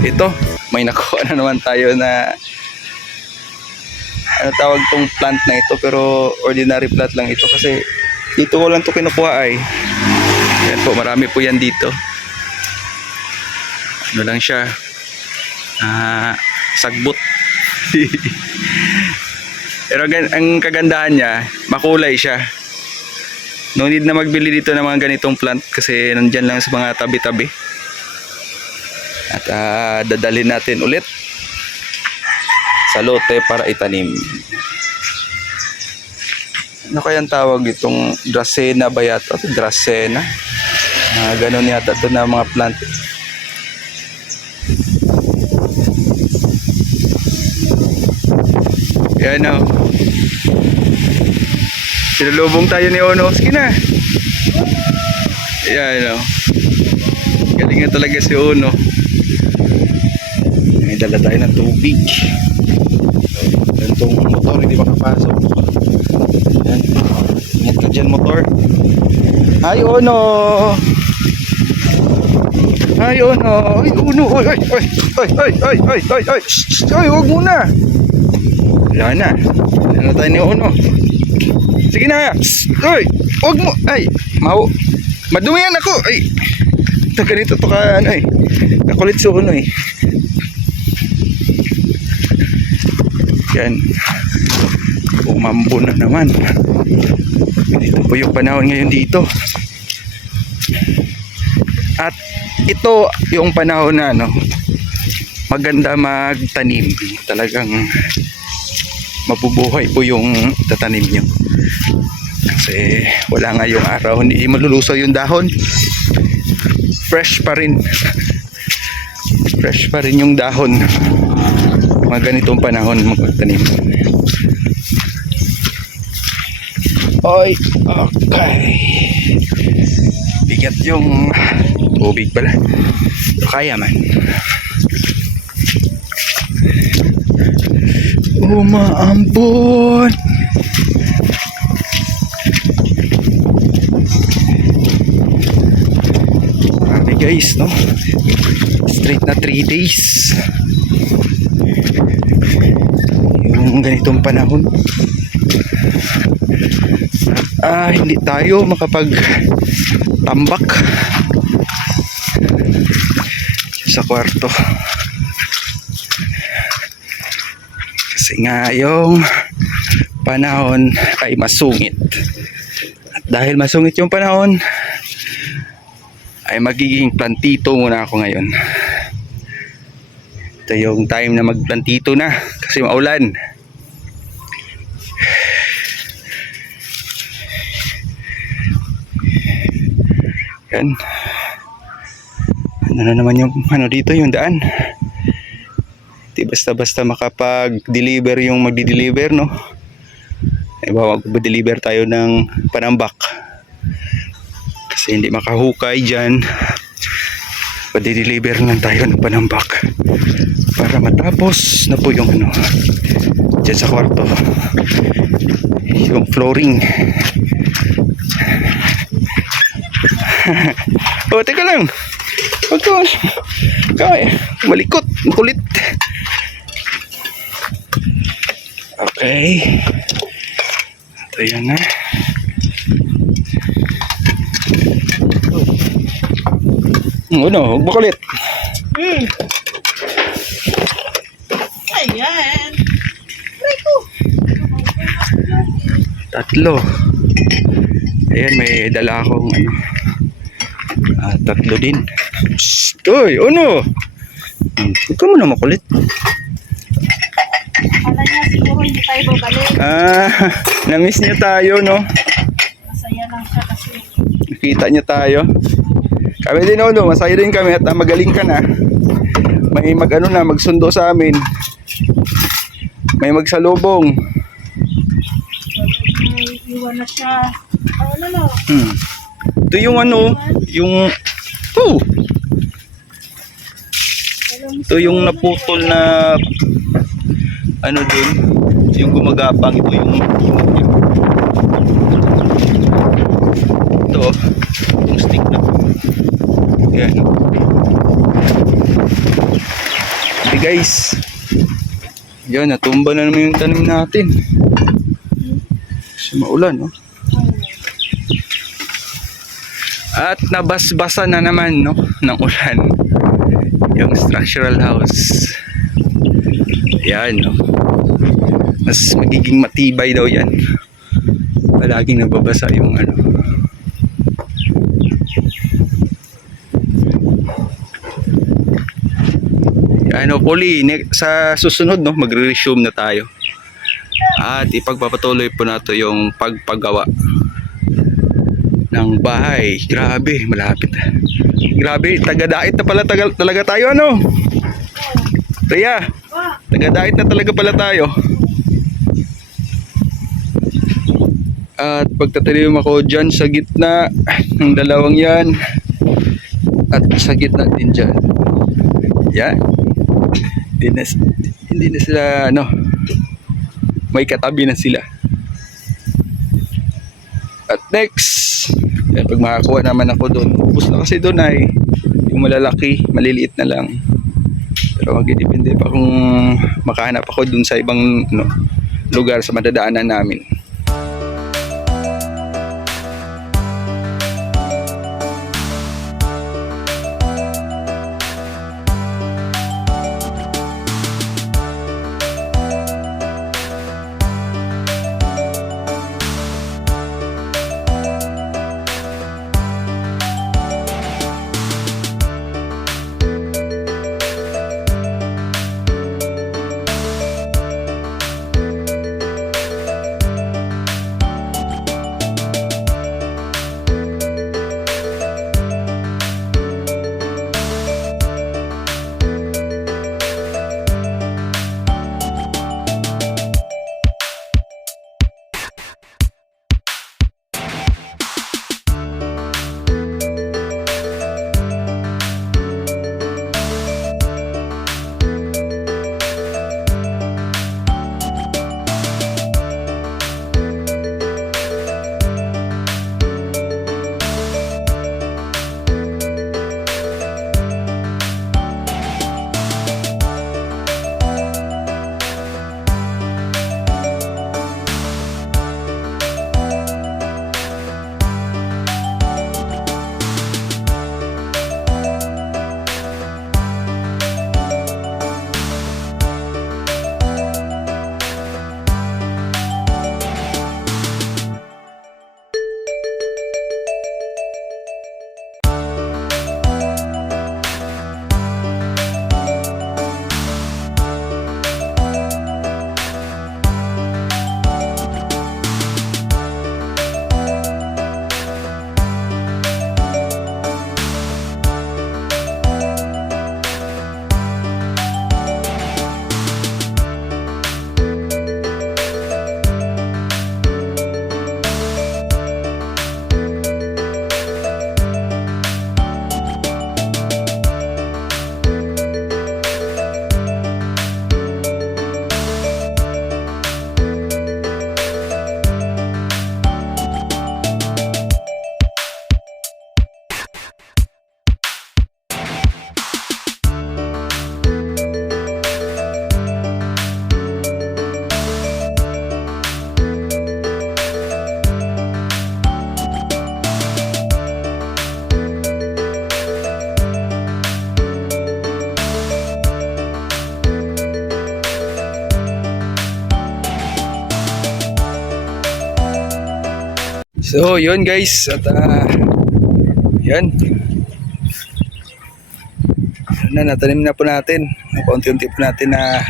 Ito, may nakuha na naman tayo na ano tawag tong plant na ito, pero ordinary plant lang ito kasi dito ko lang ito kinukuha ay. Yan po, marami po yan dito. Ano lang siya, sagbot. Pero ang kagandahan niya, makulay siya. No need na magbili dito ng mga ganitong plant kasi nandyan lang sa mga tabi-tabi. At dadalhin natin ulit sa lote para itanim. Ano kayang tawag itong Dracena ba yata? Dracena. Ganon yata ito na mga plant. Yan o. Sinulubong tayo ni Ono. Sige na. Yan o. Galing nga talaga si Ono. May dala tayo ng tubig. Yan itong motor, hindi makapasok. Yan. Ingat ka dyan, motor. Ay, Ono! Ay, Ono! Ay, Ono! Ay, ay, ay, ay, ay, ay, ay, ay, ay, huwag muna! Wala na. Wala na tayo ni Ono. Sige na! Ay, huwag mo! Ay, madumihan ako! Ay! Ito ganito to ka, ano eh. Nakulit sa Ono eh. Yan. Umambo na naman. Ito po yung panahon ngayon dito. At ito yung panahon na ano, maganda magtanim. Talagang mabubuhay po yung tatanim nyo. Kasi wala nga yung araw, hindi malulusaw yung dahon. Fresh pa rin. Fresh pa rin yung dahon. Mga ganitong panahon magtanim. Oy, okay. Bigat yung tubig pala. Kaya man. Umaambon. Marami guys, no? Straight na 3 days. Yung ganitong panahon. Hindi tayo makapag-tambak sa kwarto. Kasi nga yung panahon ay masungit. At dahil masungit yung panahon, ay magiging plantito muna ako ngayon. Ito yung time na magplantito na kasi maulan. Yan. Ano na naman yung ano dito, yung daan. Di basta-basta makapag-deliver yung magdi-deliver, no? Diba, mag-deliver tayo ng panambak. Kasi hindi makahukay dyan. Pag-deliver lang tayo ng panambak. Para matapos na po yung ano, dyan sa kwarto. Yung flooring. Oh, teka lang. Huwag ko. Kaya, malikot, makulit. Okay. Ito yan na. Ano, huwag makulit. Ayan. Rico. Tatlo. Ayan, may dala akong ano. Tatlo din. Shhh! Uy, ano? Huwag ka muna makulit. Kala niya siguro hindi tayo babalik. Na-miss niya tayo, no? Masaya lang siya kasi. Nakita niya tayo. Kami din, no? Masaya din kami at magaling ka na. May magsundo sa amin. May magsalubong. May iwan na siya. Ano? Ito yung yung... Oh! Ito yung naputol na... dun? Yung gumagapang. Ito yung... Ito, itong stick na. Yan. Okay guys. Yan, natumba na naman yung tanim natin. Kasi maulan, no? At nabasbasa na naman, no? Ng ulan. Yung structural house. Yan, no? Mas magiging matibay daw yan. Palaging nababasa yung hopefully sa susunod, no, magre-resume na tayo at ipagpapatuloy po nato yung pagpagawa ng bahay. Grabe, malapit. Grabe, taga-dait na pala talaga tayo, Rhea, taga-dait na talaga pala tayo. At pagtatalim ako dyan sa gitna ng dalawang yan at sa gitna din dyan. Yan. Hindi na sila may katabi na sila. At next, pag makakuha naman ako doon, upos na kasi doon ay yung malalaki, maliliit na lang. Pero magdidepende pa kung makahanap ako doon sa ibang lugar sa madadaanan namin. So, yun guys. At yan. Natanim na po natin. Paunti-unti po natin na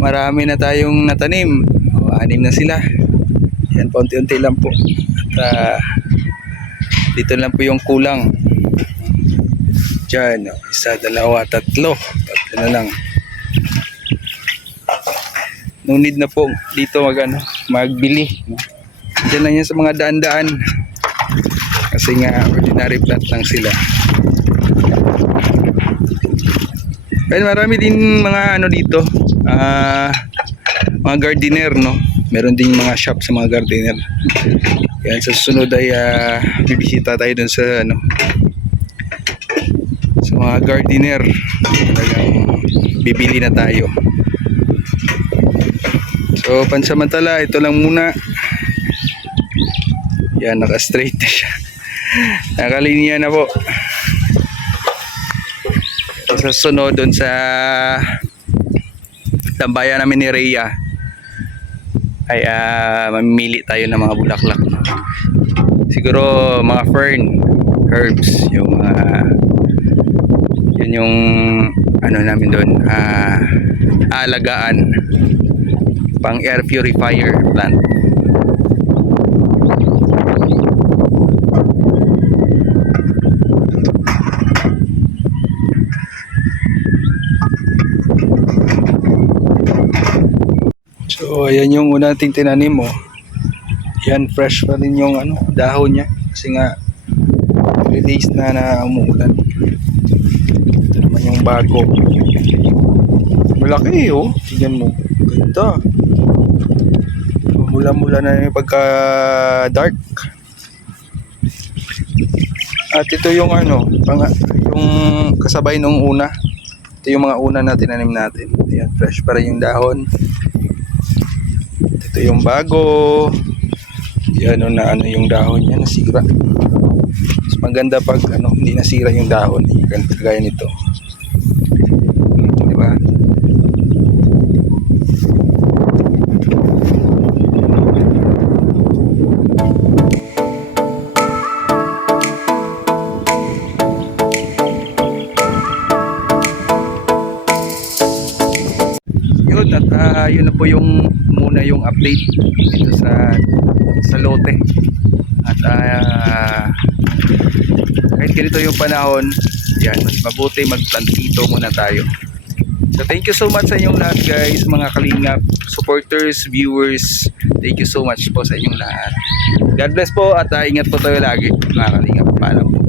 marami na tayong natanim. O, 6 na sila. Yan, paunti-unti lang po. At dito lang po yung kulang. Diyan, 1, 2, 3. Tatlo na lang. No need na po dito magbili. Diyan lang yan sa mga daan-daan. Kasi nga ordinary plant lang sila. Well, marami din mga dito. Mga gardener, no? Meron ding mga shop sa mga gardener. Yan, sa susunod ay bibisita tayo dun sa sa mga gardener. Talagang bibili na tayo. So, pansamantala, ito lang muna. Yan, naka-straight na siya. Nakalinya na po. Sa sunod dun sa tambayan namin ni Rhea ay mamimili tayo ng mga bulaklak. Siguro mga fern, herbs, yung yun yung namin doon, alagaan, pang air purifier plant. So ayan yung una nating tinanim, yan, fresh pa rin yung dahon niya kasi nga 3 days na umuulan. Ito naman yung bago, malaki tingnan mo, ganda, mula na yung pagka dark. At ito yung yung kasabay nung una. Ito yung mga una na tinanim natin. Ayan, fresh pa rin yung dahon. Ito yung bago. Yan yung dahon niya nasira. Mas maganda pag hindi nasira yung dahon, kagaya nito. Di ba? Yun, at yun na po yung muna yung update dito sa lote. At kahit ganito yung panahon, yan, mas mabuti magplantito muna tayo. So thank you so much sa inyong lahat, guys, mga kalingap, supporters, viewers. Thank you so much po sa inyong lahat. God bless po at ingat po tayo lagi, mga kalingap. Paalam po.